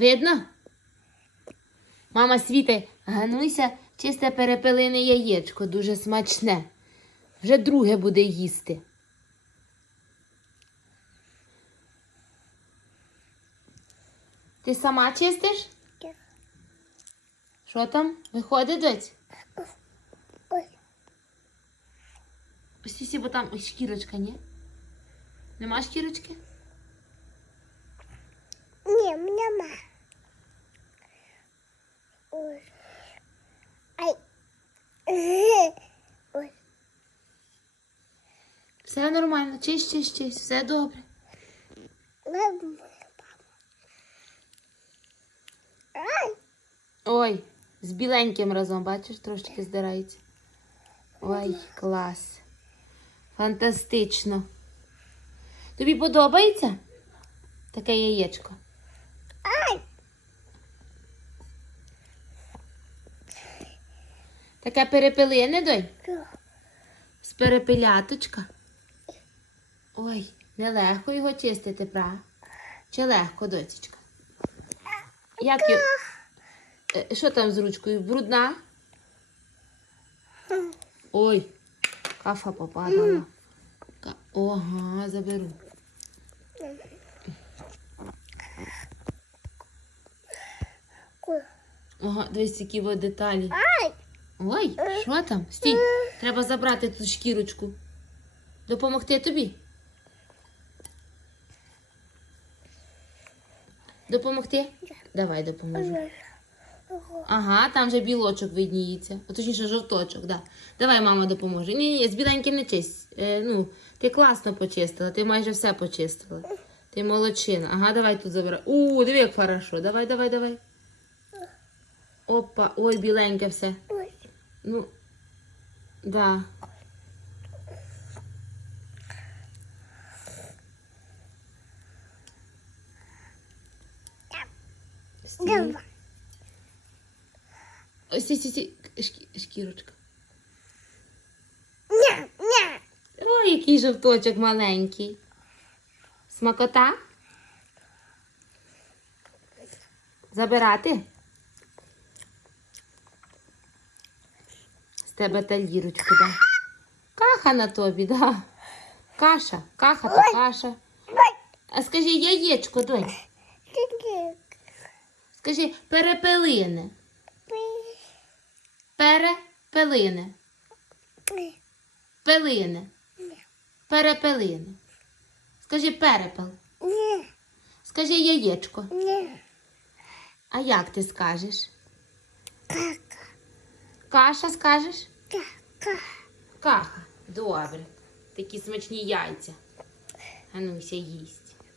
Видно? Мама світи, Гануся чисте перепелине яєчко, дуже смачне. Вже друге буде їсти. Ти сама чистиш? Так. Що там? Виходить доць? Ой. Ось сісі, бо там ось шкірочка, ні? Нема шкірочки? Ні, нема. Ой. Ай. Ой. Все нормально, чись, чись, чись, все добре. Ой, з біленьким разом, бачиш, трошки здирається. Ой, клас. Фантастично. Тобі подобається таке яєчко? Таке перепелине, дой? З перепеляточка. Ой, нелегко його чистити, правда? Чи легко, доцічка? Як його? Е, Що там з ручкою? Брудна? Ой, кафа попадала. Ага, заберу. Ага, дивись, які во деталі. Ой, що там? Стій, треба забрати ту шкірочку. Допомогти тобі? Допомогти? Давай допоможу. Ага, там вже білочок видніється. А точніше, жовточок, да. Давай, мама допоможе. Ні, ні, з біленьким не чисть. Е, ну, ти класно почистила, ти майже все почистила. Ти молодчина. Ага, давай тут забирай. У, диви, як хорошо. Давай, давай, давай. Опа, ой, біленьке все. Ну, да. Давай. Ось сі, сі, сі. Шкі, шкірочка. Ня, ня. Ой, який жовточок маленький. Смакота? Забирати? З тебе талірочку, да. Каха на тобі, да. Каша, каха то каша. А скажи яєчко, донь. Скажи. Перепелине. Пи. Пелине. Перепелине. Скажи перепел. Скажи яєчко. А як ти скажеш? Кака. Каша скажеш? Кака. Каха. Добре. Такі смачні яйця. Гануся їсть.